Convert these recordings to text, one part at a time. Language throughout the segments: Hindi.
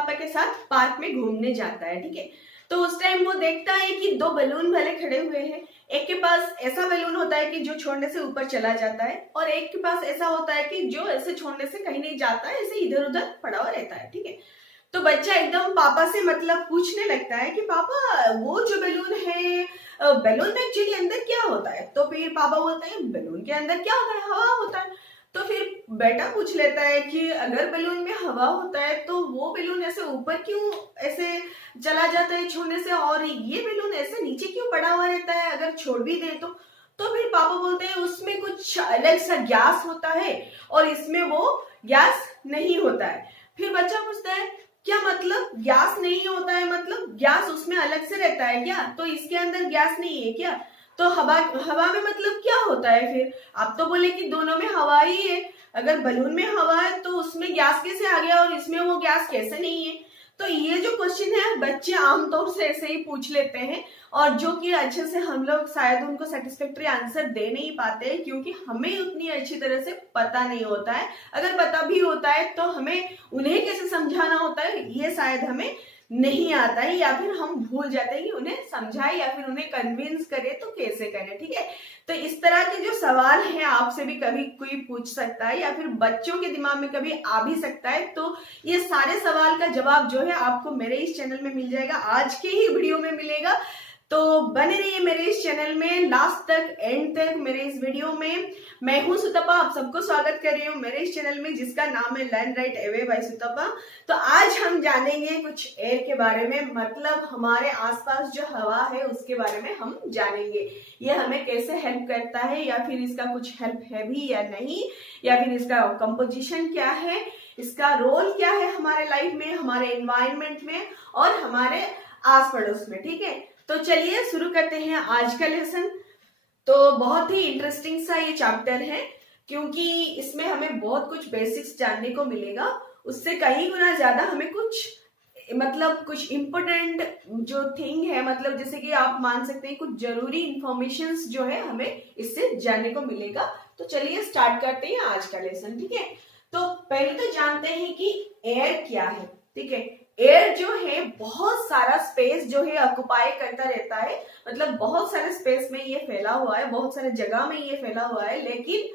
पापा के साथ पार्क में घूमने जाता है, ठीक है। तो उस टाइम वो देखता है कि दो बलून भले खड़े हुए हैं। एक के पास ऐसा बलून होता है कि जो छोड़ने से ऊपर चला जाता है, और एक के पास ऐसा होता है कि जो ऐसे छोड़ने से कहीं नहीं जाता है, ऐसे इधर उधर पड़ा हुआ रहता है, ठीक है। तो बच्चा एकदम पापा से मतलब पूछने लगता है कि पापा वो जो बैलून है, बैलून में एक्चुअली अंदर क्या होता है। तो फिर पापा बोलते हैं बैलून के अंदर क्या होता है, हवा होता है। तो फिर बेटा पूछ लेता है कि अगर बैलून में हवा होता है तो वो बैलून ऐसे ऊपर क्यों ऐसे चला जाता है छोड़ने से, और ये बैलून ऐसे नीचे क्यों पड़ा हुआ रहता है अगर छोड़ भी दे तो फिर पापा बोलते हैं उसमें कुछ अलग सा गैस होता है और इसमें वो गैस नहीं होता है। फिर बच्चा पूछता है क्या मतलब गैस नहीं होता है, मतलब गैस उसमें अलग से रहता है क्या, तो इसके अंदर गैस नहीं है क्या। तो हवा हवा में मतलब क्या होता है फिर, आप तो बोले कि दोनों में हवा ही है। अगर बलून में हवा है तो उसमें गैस कैसे आ गया और इसमें वो गैस कैसे नहीं है। तो ये जो क्वेश्चन है बच्चे आमतौर से ऐसे ही पूछ लेते हैं, और जो कि अच्छे से हम लोग शायद उनको सेटिस्फैक्टरी आंसर दे नहीं पाते, क्योंकि हमें उतनी अच्छी तरह से पता नहीं होता है। अगर पता भी होता है तो हमें उन्हें कैसे समझाना होता है ये शायद हमें नहीं आता है, या फिर हम भूल जाते हैं कि उन्हें समझाए या फिर उन्हें कन्विंस करे तो कैसे करें, ठीक है। तो इस तरह के जो सवाल है आपसे भी कभी कोई पूछ सकता है, या फिर बच्चों के दिमाग में कभी आ भी सकता है। तो ये सारे सवाल का जवाब जो है आपको मेरे इस चैनल में मिल जाएगा, आज के ही वीडियो में मिलेगा। तो बने रहिए मेरे इस चैनल में लास्ट तक, एंड तक मेरे इस वीडियो में। मैं हूं सुतपा, आप सबको स्वागत कर रही हूँ मेरे इस चैनल में जिसका नाम है लर्न राइट अवे बाय सुतपा। तो आज हम जानेंगे कुछ एयर के बारे में, मतलब हमारे आसपास जो हवा है उसके बारे में हम जानेंगे। ये हमें कैसे हेल्प करता है, या फिर इसका कुछ हेल्प है भी या नहीं, या फिर इसका कंपोजिशन क्या है, इसका रोल क्या है हमारे लाइफ में, हमारे एनवायरनमेंट में और हमारे आस पड़ोस में, ठीक है। तो चलिए शुरू करते हैं आज का लेसन। तो बहुत ही इंटरेस्टिंग सा ये चैप्टर है, क्योंकि इसमें हमें बहुत कुछ बेसिक्स जानने को मिलेगा। उससे कहीं गुना ज्यादा हमें कुछ इम्पोर्टेंट जो थिंग है, मतलब जैसे कि आप मान सकते हैं कुछ जरूरी इंफॉर्मेशन जो है हमें इससे जानने को मिलेगा। तो चलिए स्टार्ट करते हैं आज का लेसन, ठीक है। तो पहले तो जानते हैं कि एयर क्या है, ठीक है। एयर जो है बहुत सारा स्पेस जो है ऑक्युपाई करता रहता है, मतलब बहुत सारे स्पेस में ये फैला हुआ है, बहुत सारे जगह में ये फैला हुआ है, लेकिन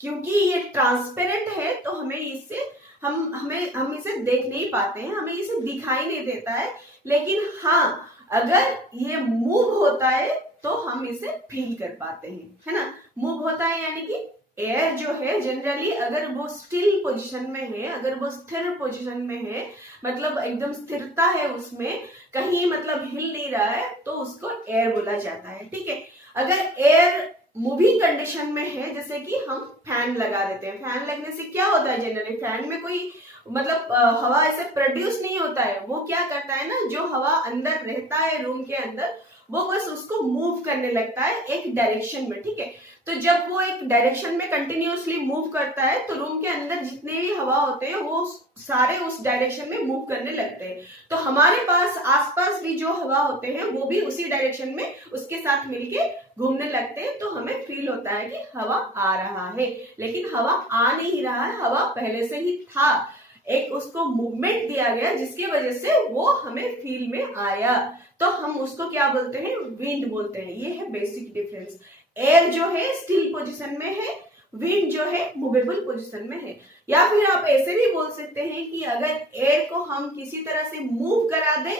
क्योंकि ये ट्रांसपेरेंट है तो हमें हम इसे देख नहीं पाते हैं, हमें इसे दिखाई नहीं देता है। लेकिन हाँ, अगर ये मूव होता है तो हम इसे फील कर पाते हैं, है ना। मूव होता है यानी कि एयर जो है जनरली अगर वो स्टिल पोजीशन में है, अगर वो स्थिर पोजीशन में है, मतलब एकदम स्थिरता है उसमें, कहीं मतलब हिल नहीं रहा है, तो उसको एयर बोला जाता है, ठीक है। अगर एयर मूविंग कंडीशन में है, जैसे कि हम फैन लगा देते हैं, फैन लगने से क्या होता है, जनरली फैन में कोई मतलब हवा ऐसे प्रोड्यूस नहीं होता है। वो क्या करता है ना, जो हवा अंदर रहता है रूम के अंदर, वो बस उसको मूव करने लगता है एक डायरेक्शन में, ठीक है। तो जब वो एक डायरेक्शन में कंटिन्यूअसली मूव करता है तो रूम के अंदर जितने भी हवा होते हैं वो सारे उस डायरेक्शन में मूव करने लगते हैं। तो हमारे पास आसपास भी जो हवा होते हैं वो भी उसी डायरेक्शन में उसके साथ मिलके घूमने लगते हैं। तो हमें फील होता है कि हवा आ रहा है, लेकिन हवा आ नहीं रहा है, हवा पहले से ही था, एक उसको मूवमेंट दिया गया जिसकी वजह से वो हमें फील में आया। तो हम उसको क्या बोलते हैं, विंड बोलते हैं। ये है बेसिक डिफरेंस। एयर जो है स्टिल पोजीशन में है, विंड जो है मूवेबल पोजीशन में है। या फिर आप ऐसे भी बोल सकते हैं कि अगर एयर को हम किसी तरह से मूव करा दें,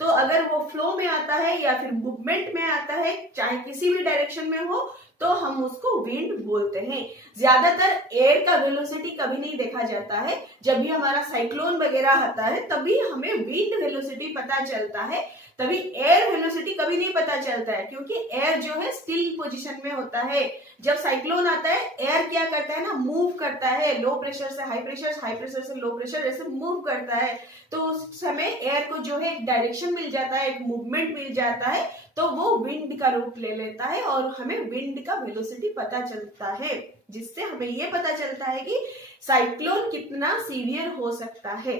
तो अगर वो फ्लो में आता है या फिर मूवमेंट में आता है, चाहे किसी भी डायरेक्शन में हो, तो हम उसको विंड बोलते हैं। ज्यादातर एयर का वेलोसिटी कभी नहीं देखा जाता है। जब भी हमारा साइक्लोन वगैरह आता है तभी हमें विंड वेलोसिटी पता चलता है, तभी एयर वेलोसिटी कभी नहीं पता चलता है, क्योंकि एयर जो है स्टिल पोजीशन में होता है। जब साइक्लोन आता है, एयर क्या करता है ना, मूव करता है, लो प्रेशर से हाई प्रेशर, हाई प्रेशर से लो प्रेशर, ऐसे मूव करता है। तो उस समय एयर को जो है एक डायरेक्शन मिल जाता है, एक मूवमेंट मिल जाता है, तो वो विंड का रूप ले लेता है और हमें विंड का वेलोसिटी पता चलता है, जिससे हमें ये पता चलता है कि साइक्लोन कितना सीवियर हो सकता है,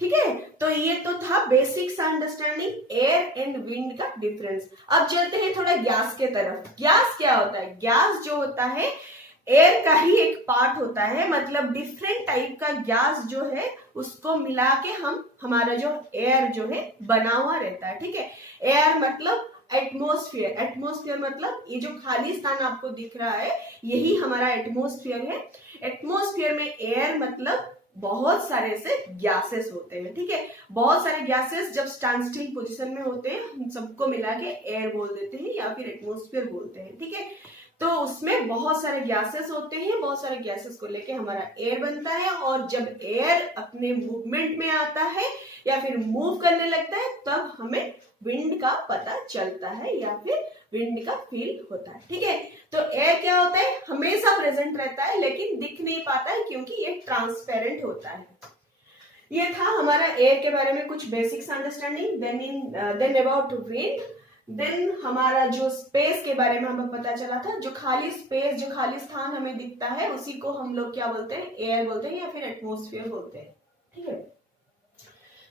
ठीक है। तो ये तो था बेसिक सा अंडरस्टैंडिंग एयर एंड विंड का डिफरेंस। अब चलते हैं थोड़ा गैस के तरफ। गैस क्या होता है, गैस जो होता है एयर का ही एक पार्ट होता है, मतलब डिफरेंट टाइप का गैस जो है उसको मिला के हमारा जो एयर जो है बना हुआ रहता है, ठीक है। एयर मतलब एटमॉस्फेयर, एटमॉस्फेयर मतलब ये जो खाली स्थान आपको दिख रहा है यही हमारा एटमॉस्फेयर है। एटमॉस्फेयर में एयर मतलब बहुत सारे ऐसे गैसेस होते हैं, ठीक है। बहुत सारे गैसेस जब स्टैंड स्टिल पोजिशन में होते हैं हम सबको मिला के एयर बोल देते हैं या फिर एटमॉस्फेयर बोलते हैं, ठीक है। तो उसमें बहुत सारे गैसेस होते हैं, बहुत सारे गैसेस को लेके हमारा एयर बनता है, और जब एयर अपने मूवमेंट में आता है या फिर मूव करने लगता है तब हमें विंड का पता चलता है या फिर विंड का फील होता है, ठीक है। तो एयर क्या होता है, हमेशा प्रेजेंट रहता है लेकिन दिख नहीं पाता है क्योंकि ये ट्रांसपेरेंट होता है। ये था हमारा एयर के बारे में कुछ basics understanding. Then about wind, then हमारा जो स्पेस के बारे में हमें पता चला था, जो खाली स्पेस, जो खाली स्थान हमें दिखता है उसी को हम लोग क्या बोलते हैं, एयर बोलते हैं या फिर एटमॉस्फेयर बोलते हैं, ठीक है।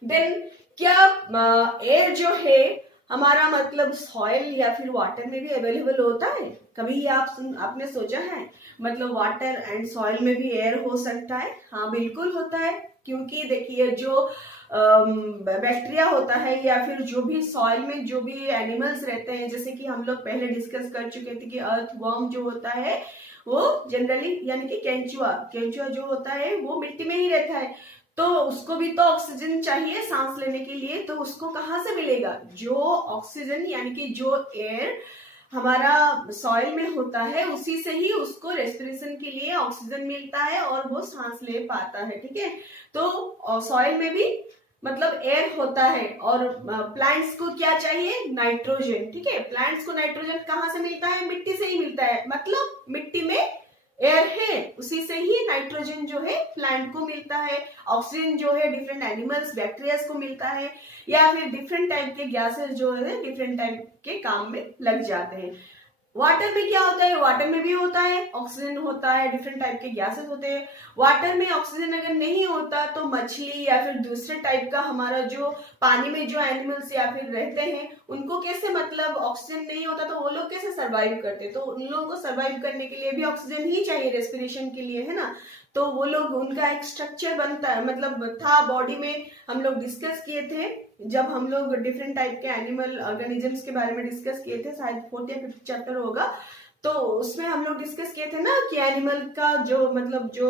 देन क्या एयर जो है हमारा मतलब सॉइल या फिर वाटर में भी अवेलेबल होता है? कभी आपने सोचा है मतलब वाटर एंड सॉइल में भी एयर हो सकता है? हाँ बिल्कुल होता है, क्योंकि देखिए जो बैक्टीरिया होता है या फिर जो भी सॉइल में जो भी एनिमल्स रहते हैं, जैसे कि हम लोग पहले डिस्कस कर चुके थे कि अर्थवर्म जो होता है वो जनरली यानी कि केंचुआ जो होता है वो मिट्टी में ही रहता है, तो उसको भी तो ऑक्सीजन चाहिए सांस लेने के लिए, तो उसको कहाँ से मिलेगा? जो ऑक्सीजन यानी कि जो एयर हमारा सॉइल में होता है उसी से ही उसको रेस्पिरेशन के लिए ऑक्सीजन मिलता है और वो सांस ले पाता है, ठीक है। तो सॉइल में भी मतलब एयर होता है, और प्लांट्स को क्या चाहिए, नाइट्रोजन, ठीक है। प्लांट्स को नाइट्रोजन कहाँ से मिलता है? मिट्टी से ही मिलता है, मतलब मिट्टी में एयर है उसी से ही नाइट्रोजन जो है प्लांट को मिलता है, ऑक्सीजन जो है डिफरेंट एनिमल्स बैक्टीरियाज को मिलता है, या फिर डिफरेंट टाइप के गैसेस जो है डिफरेंट टाइप के काम में लग जाते हैं। वाटर में क्या होता है? वाटर में भी होता है, ऑक्सीजन होता है, डिफरेंट टाइप के गैसेस होते हैं। वाटर में ऑक्सीजन अगर नहीं होता तो मछली या फिर दूसरे टाइप का हमारा जो पानी में जो एनिमल्स या फिर रहते हैं उनको कैसे मतलब ऑक्सीजन नहीं होता तो वो लोग कैसे सरवाइव करते? तो उन लोगों को सरवाइव करने के लिए भी ऑक्सीजन ही चाहिए रेस्पिरेशन के लिए, है ना। तो वो लोग उनका एक स्ट्रक्चर बनता है, मतलब था बॉडी में, हम लोग डिस्कस किए थे जब हम लोग डिफरेंट टाइप के एनिमल ऑर्गेनिजम्स के बारे में डिस्कस किए थे, शायद 4th या 5th चैप्टर होगा, तो उसमें हम लोग डिस्कस किए थे ना कि एनिमल का जो मतलब जो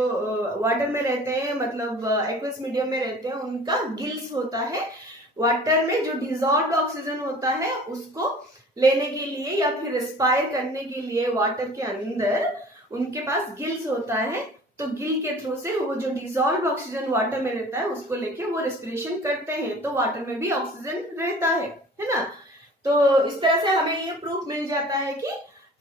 वाटर में रहते हैं मतलब एक्वस मीडियम में रहते हैं उनका गिल्स होता है। वाटर में जो डिजॉल्व्ड ऑक्सीजन होता है उसको लेने के लिए या फिर रेस्पायर करने के लिए वाटर के अंदर उनके पास गिल्स होता है, तो गिल के थ्रू से वो जो डिजॉल्व ऑक्सीजन वाटर में रहता है उसको लेके वो रेस्पिरेशन करते हैं, तो वाटर में भी ऑक्सीजन रहता है ना। तो इस तरह से हमें ये प्रूफ मिल जाता है कि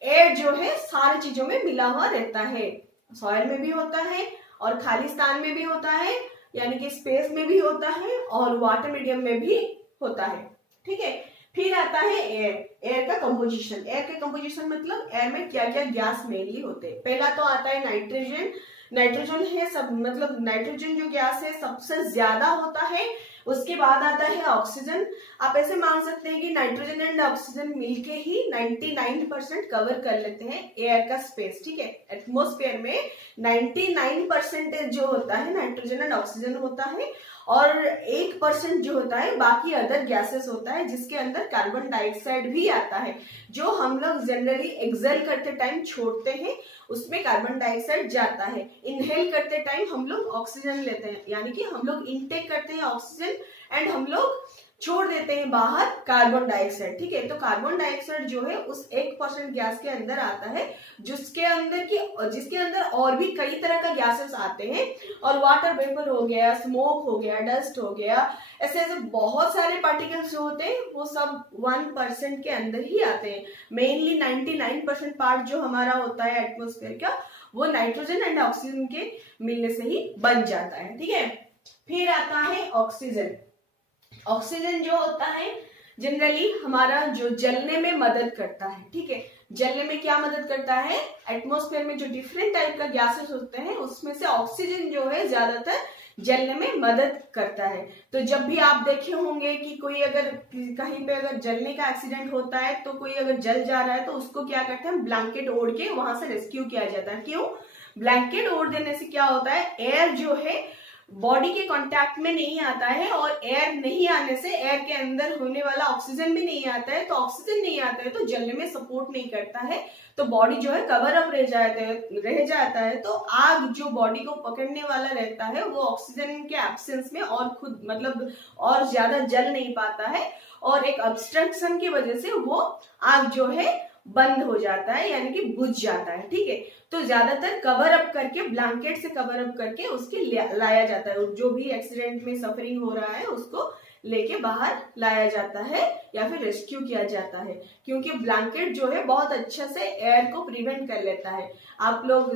एयर जो है सारी चीजों में मिला हुआ रहता है, सॉइल में भी होता है और खाली स्थान में भी होता है यानी कि स्पेस में भी होता है और वाटर मीडियम में भी होता है, ठीक है। फिर आता है एयर, एयर का कंपोजिशन। एयर का कंपोजिशन मतलब एयर में क्या क्या गैस मेनली होते हैं। पहला तो आता है नाइट्रोजन, नाइट्रोजन है सब मतलब नाइट्रोजन जो गैस है सबसे ज्यादा होता है। उसके बाद आता है ऑक्सीजन। आप ऐसे मान सकते हैं कि नाइट्रोजन एंड ऑक्सीजन मिलके ही 99% कवर कर लेते हैं एयर का स्पेस, ठीक है। एटमॉस्फेयर में 99% जो होता है नाइट्रोजन एंड ऑक्सीजन होता है और 1% जो होता है बाकी अदर गैसेस होता है, जिसके अंदर कार्बन डाइऑक्साइड भी आता है जो हम लोग जनरली एक्सेल करते टाइम छोड़ते हैं, उसमें कार्बन डाइऑक्साइड जाता है। इनहेल करते टाइम हम लोग ऑक्सीजन लेते हैं, यानी कि हम लोग इनटेक करते हैं ऑक्सीजन एंड हम लोग छोड़ देते हैं बाहर कार्बन डाइऑक्साइड, ठीक है। तो कार्बन डाइऑक्साइड जो है उस 1% गैस के अंदर आता है जिसके अंदर और भी कई तरह का गैसेस आते हैं, और वाटर वेपर हो गया, स्मोक हो गया, डस्ट हो गया, ऐसे ऐसे बहुत सारे पार्टिकल्स जो होते हैं वो सब 1% के अंदर ही आते हैं। मेनली 99% पार्ट जो हमारा होता है एटमॉस्फेयर का वो नाइट्रोजन एंड ऑक्सीजन के मिलने से ही बन जाता है, ठीक है। फिर आता है ऑक्सीजन। ऑक्सीजन जो होता है जनरली हमारा जो जलने में मदद करता है, ठीक है। जलने में क्या मदद करता है? एटमॉस्फेयर में जो डिफरेंट टाइप का गैसेस होते हैं उसमें से ऑक्सीजन जो है ज्यादातर जलने में मदद करता है। तो जब भी आप देखे होंगे कि कोई अगर कहीं पे अगर जलने का एक्सीडेंट होता है तो कोई अगर जल जा रहा है तो उसको क्या करते हैं, ब्लैंकेट ओढ़ के वहां से रेस्क्यू किया जाता है। क्यों? ब्लैंकेट ओढ़ देने से क्या होता है, एयर जो है बॉडी के कांटेक्ट में नहीं आता है और एयर नहीं आने से एयर के अंदर होने वाला ऑक्सीजन भी नहीं आता है, तो ऑक्सीजन नहीं आता है तो जलने में सपोर्ट नहीं करता है, तो बॉडी जो है कवर अप रह जाता है। तो आग जो बॉडी को पकड़ने वाला रहता है वो ऑक्सीजन के एब्सेंस में और खुद मतलब और ज्यादा जल नहीं पाता है, और एक ऑब्स्ट्रक्शन की वजह से वो आग जो है बंद हो जाता है, यानी कि बुझ जाता है। ठीक है, तो ज्यादातर कवर अप करके, ब्लैंकेट से कवर अप करके उसके लाया जाता है, जो भी एक्सीडेंट में सफरिंग हो रहा है उसको लेके बाहर लाया जाता है या फिर रेस्क्यू किया जाता है, क्योंकि ब्लैंकेट जो है बहुत अच्छा से एयर को प्रिवेंट कर लेता है। आप लोग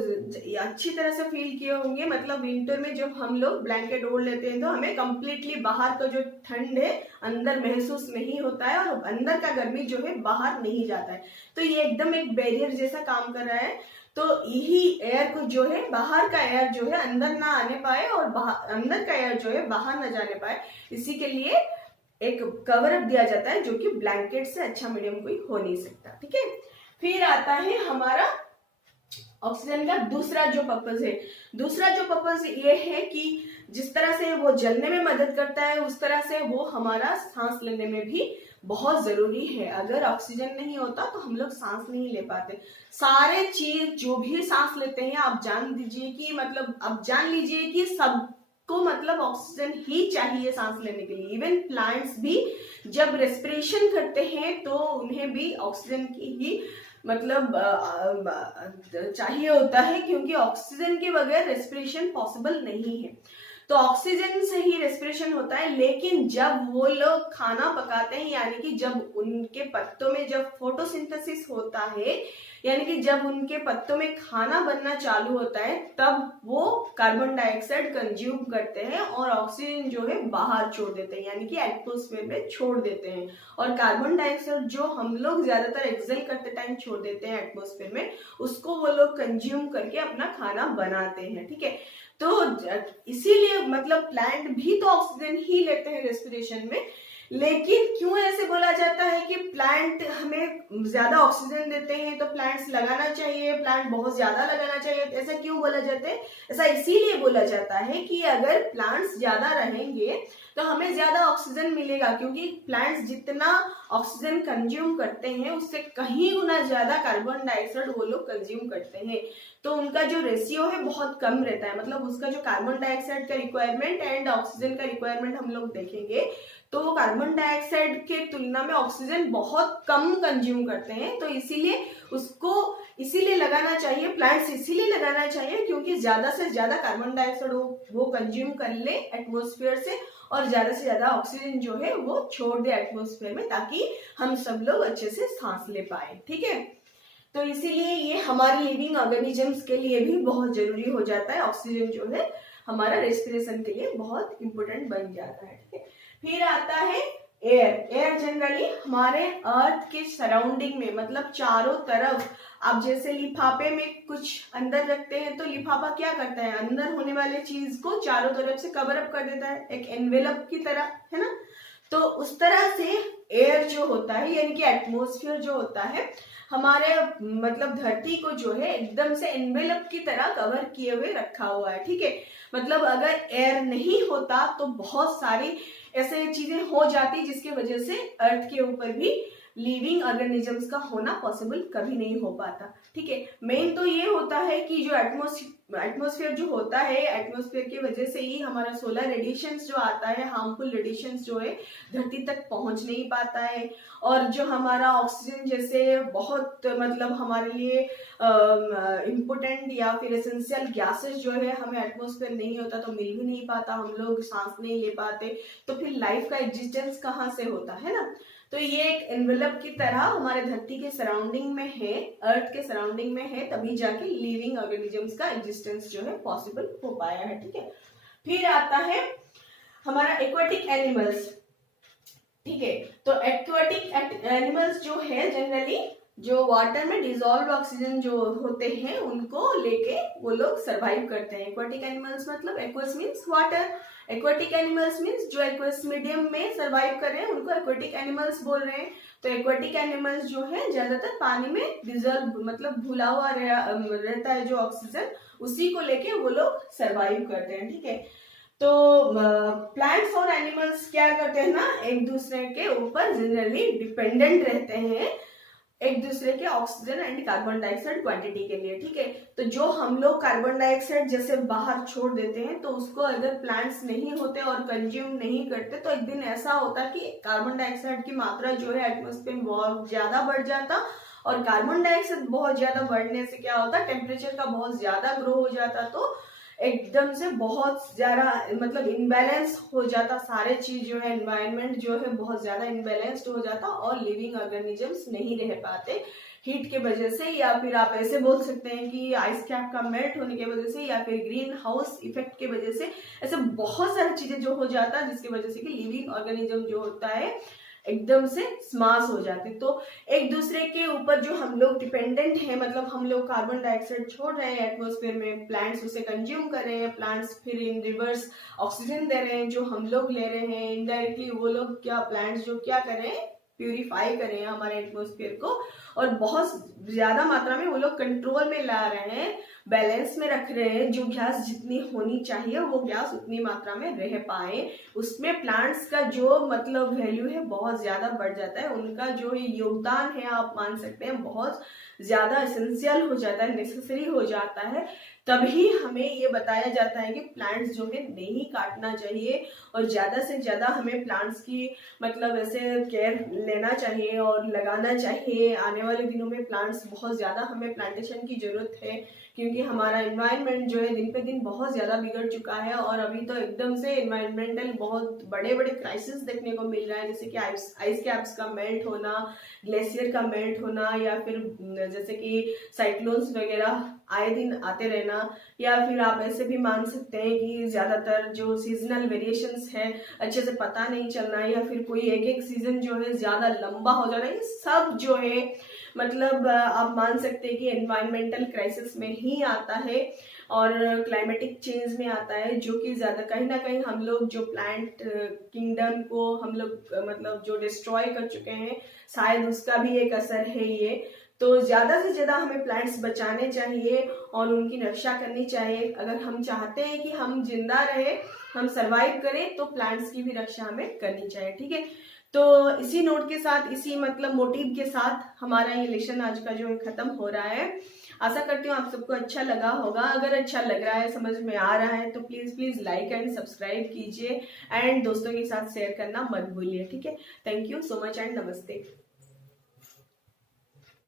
अच्छी तरह से फील किए होंगे, मतलब विंटर में जब हम लोग ब्लैंकेट ओढ़ लेते हैं तो हमें कंप्लीटली बाहर का जो ठंड है अंदर महसूस नहीं होता है और अंदर का गर्मी जो है बाहर नहीं जाता है, तो ये एकदम एक बैरियर जैसा काम कर रहा है। तो यही एयर को जो है, बाहर का एयर जो है अंदर ना आने पाए और अंदर का एयर जो है बाहर ना जाने पाए, इसी के लिए एक कवर अप दिया जाता है, जो कि ब्लैंकेट से अच्छा मीडियम कोई हो नहीं सकता। ठीक है, फिर आता है हमारा ऑक्सीजन का दूसरा जो पर्पस है। दूसरा जो पर्पस ये है कि जिस तरह से वो जलने में मदद करता है उस तरह से वो हमारा सांस लेने में भी बहुत जरूरी है। अगर ऑक्सीजन नहीं होता तो हम लोग सांस नहीं ले पाते। सारे चीज जो भी सांस लेते हैं आप जान दीजिए कि मतलब आप जान लीजिए कि सबको मतलब ऑक्सीजन ही चाहिए सांस लेने के लिए। इवन प्लांट्स भी जब रेस्पिरेशन करते हैं तो उन्हें भी ऑक्सीजन की ही मतलब चाहिए होता है, क्योंकि ऑक्सीजन के बगैर रेस्पिरेशन पॉसिबल नहीं है। तो ऑक्सीजन से ही रेस्पिरेशन होता है, लेकिन जब वो लोग खाना पकाते हैं, यानी कि जब उनके पत्तों में जब फोटोसिंथेसिस होता है, यानी कि जब उनके पत्तों में खाना बनना चालू होता है, तब वो कार्बन डाइऑक्साइड कंज्यूम करते हैं और ऑक्सीजन जो है बाहर छोड़ देते हैं, यानी कि एटमॉस्फेयर में छोड़ देते हैं। और कार्बन डाइऑक्साइड जो हम लोग ज्यादातर एक्सेल करते टाइम छोड़ देते हैं एटमॉस्फेयर में, उसको वो लोग कंज्यूम करके अपना खाना बनाते हैं। ठीक है, तो इसीलिए मतलब प्लांट भी तो ऑक्सीजन ही लेते हैं रेस्पिरेशन में। लेकिन क्यों ऐसे बोला जाता है कि प्लांट हमें ज्यादा ऑक्सीजन देते हैं तो प्लांट्स लगाना चाहिए, प्लांट बहुत ज्यादा लगाना चाहिए, ऐसा क्यों बोला जाता है? ऐसा इसीलिए बोला जाता है कि अगर प्लांट्स ज्यादा रहेंगे तो हमें ज्यादा ऑक्सीजन मिलेगा, क्योंकि प्लांट्स जितना ऑक्सीजन कंज्यूम करते हैं उससे कहीं गुना ज्यादा कार्बन डाइऑक्साइड वो लोग कंज्यूम करते हैं। तो उनका जो रेशियो है बहुत कम रहता है, मतलब उसका जो कार्बन डाइऑक्साइड का रिक्वायरमेंट एंड ऑक्सीजन का रिक्वायरमेंट हम लोग देखेंगे तो कार्बन डाइऑक्साइड के तुलना में ऑक्सीजन बहुत कम कंज्यूम करते हैं। तो इसीलिए उसको इसीलिए लगाना चाहिए, प्लांट्स इसीलिए लगाना चाहिए क्योंकि ज्यादा से ज्यादा कार्बन डाइऑक्साइड वो कंज्यूम कर ले एटमॉस्फेयर से और ज्यादा से ज्यादा ऑक्सीजन जो है वो छोड़ दे एटमॉस्फेयर में, ताकि हम सब लोग अच्छे से सांस ले पाए। ठीक है, तो इसीलिए ये हमारे लिविंग ऑर्गेनिजम्स के लिए भी बहुत जरूरी हो जाता है। ऑक्सीजन जो है हमारा रेस्पिरेशन के लिए बहुत इंपॉर्टेंट बन जाता है। ठीक है, फिर आता है एयर। एयर जनरली हमारे अर्थ के सराउंडिंग में, मतलब चारों तरफ, आप जैसे लिफाफे में कुछ अंदर रखते हैं तो लिफाफा क्या करता है, अंदर होने वाले चीज को चारों तरफ से कवर अप कर देता है, एक एनवेलप की तरह, है ना। तो उस तरह से एयर जो होता है, यानी कि एटमॉस्फेयर जो होता है, हमारे मतलब धरती को जो है एकदम से एनवेलप की तरह कवर किए हुए रखा हुआ है। ठीक है, मतलब अगर एयर नहीं होता तो बहुत सारी ऐसे चीजें हो जाती जिसकी वजह से अर्थ के ऊपर भी लिविंग ऑर्गेनिजम्स का होना पॉसिबल कभी नहीं हो पाता। ठीक है, मेन तो ये होता है कि जो एटमॉस्फेयर जो होता है, एटमॉस्फेयर की वजह से ही हमारा सोलर रेडिएशंस जो आता है, हार्मफुल रेडिएशंस जो है धरती तक पहुंच नहीं पाता है, और जो हमारा ऑक्सीजन जैसे बहुत मतलब हमारे लिए इम्पोर्टेंट या फिर एसेंशियल गैसेस जो है हमें एटमॉस्फेयर नहीं होता तो मिल भी नहीं पाता, हम लोग सांस नहीं ले पाते, तो फिर लाइफ का एग्जिस्टेंस कहाँ से होता है ना। तो ये एक एनवेलप की तरह हमारे धरती के सराउंडिंग में है, अर्थ के सराउंडिंग में है, तभी जाके लिविंग ऑर्गेनिजम्स का एग्जिस्टेंस जो है पॉसिबल हो पाया है। ठीक है, फिर आता है हमारा एक्वाटिक एनिमल्स। ठीक है, तो एक्वाटिक एनिमल्स जो है जनरली जो वाटर में डिजोल्व ऑक्सीजन जो होते हैं उनको लेके वो लोग सरवाइव करते हैं। एक्वाटिक एनिमल्स मतलब aqueous means water, aquatic animals means जो एक्वस मीडियम में सरवाइव कर रहे हैं उनको एक्वाटिक एनिमल्स बोल रहे हैं। तो एक्वाटिक एनिमल्स जो है ज्यादातर पानी में डिजोल्व मतलब घुला हुआ रहता है जो ऑक्सीजन, उसी को लेके वो लोग सरवाइव करते हैं। ठीक है, तो प्लांट्स और एनिमल्स क्या करते हैं ना, एक दूसरे के ऊपर जनरली डिपेंडेंट रहते हैं, एक दूसरे के oxygen and carbon dioxide quantity के लिए, ठीक है। तो जो हम लोग कार्बन डाइऑक्साइड जैसे बाहर छोड़ देते हैं, तो उसको अगर प्लांट्स नहीं होते और कंज्यूम नहीं करते, तो एक दिन ऐसा होता कि कार्बन डाइऑक्साइड की मात्रा जो है एटमॉस्फेयर में बहुत ज्यादा बढ़ जाता, और कार्बन डाइऑक्साइड बहुत ज्यादा बढ़ने से क्या होता, टेम्परेचर का बहुत ज्यादा ग्रो हो जाता, तो एकदम से बहुत ज्यादा मतलब इनबैलेंस हो जाता, सारे चीज जो है एनवायरनमेंट जो है बहुत ज्यादा इनबैलेंस्ड हो जाता, और लिविंग ऑर्गेनिजम्स नहीं रह पाते हीट के वजह से, या फिर आप ऐसे बोल सकते हैं कि आइस कैप का मेल्ट होने की वजह से, या फिर ग्रीन हाउस इफेक्ट की वजह से, ऐसे बहुत सारी चीजें जो हो जाता है जिसकी वजह से कि लिविंग ऑर्गेनिज्म जो होता है एकदम से स्माश हो जाते। तो एक दूसरे के ऊपर जो हम लोग डिपेंडेंट हैं, मतलब हम लोग कार्बन डाइऑक्साइड छोड़ रहे हैं एटमॉस्फेयर में, प्लांट्स उसे कंज्यूम कर रहे हैं, प्लांट्स फिर इन रिवर्स ऑक्सीजन दे रहे हैं जो हम लोग ले रहे हैं इनडायरेक्टली, वो लोग क्या प्लांट्स जो क्या कर रहे हैं, प्यूरिफाई कर रहे हैं हमारे एटमॉस्फेयर को, और बहुत ज्यादा मात्रा में वो लोग कंट्रोल में ला रहे हैं, बैलेंस में रख रहे हैं, जो गैस जितनी होनी चाहिए वो गैस उतनी मात्रा में रह पाए, उसमें प्लांट्स का जो मतलब वैल्यू है बहुत ज्यादा बढ़ जाता है, उनका जो योगदान है आप मान सकते हैं बहुत ज्यादा एसेंशियल हो जाता है, नेसेसरी हो जाता है। तभी हमें ये बताया जाता है कि प्लांट्स जो है नहीं काटना चाहिए, और ज्यादा से ज्यादा हमें प्लांट्स की मतलब ऐसे केयर लेना चाहिए और लगाना चाहिए। आने वाले दिनों में प्लांट्स बहुत ज्यादा हमें प्लांटेशन की जरूरत है, क्योंकि हमारा एनवायरनमेंट जो है दिन पे दिन बहुत ज्यादा बिगड़ चुका है, और अभी तो एकदम से एनवायरमेंटल बहुत बड़े बड़े क्राइसिस देखने को मिल रहा है, जैसे कि आइस कैप्स का मेल्ट होना, ग्लेशियर का मेल्ट होना, या फिर जैसे कि साइक्लोन्स वगैरह आए दिन आते रहना, या फिर आप ऐसे भी मान सकते हैं कि ज्यादातर जो सीजनल वेरिएशंस है अच्छे से पता नहीं चलना, या फिर कोई एक एक सीजन जो है ज्यादा लंबा हो जाना, ये सब जो है मतलब आप मान सकते हैं कि एनवायरमेंटल क्राइसिस में ही आता है, और क्लाइमेटिक चेंज में आता है, जो कि ज्यादा कहीं ना कहीं हम लोग जो प्लांट किंगडम को हम लोग मतलब जो डिस्ट्रॉय कर चुके हैं, शायद उसका भी एक असर है ये। तो ज्यादा से ज्यादा हमें प्लांट्स बचाने चाहिए और उनकी रक्षा करनी चाहिए। अगर हम चाहते हैं कि हम जिंदा रहे, हम सरवाइव करें, तो प्लांट्स की भी रक्षा हमें करनी चाहिए, ठीक है। तो इसी नोट के साथ, इसी मतलब मोटिव के साथ हमारा ये लेसन आज का जो है खत्म हो रहा है। आशा करती हूँ आप सबको अच्छा लगा होगा। अगर अच्छा लग रहा है, समझ में आ रहा है, तो please please like and subscribe कीजिए, एंड दोस्तों के साथ शेयर करना मत भूलिए, ठीक है। Thank you so much and नमस्ते।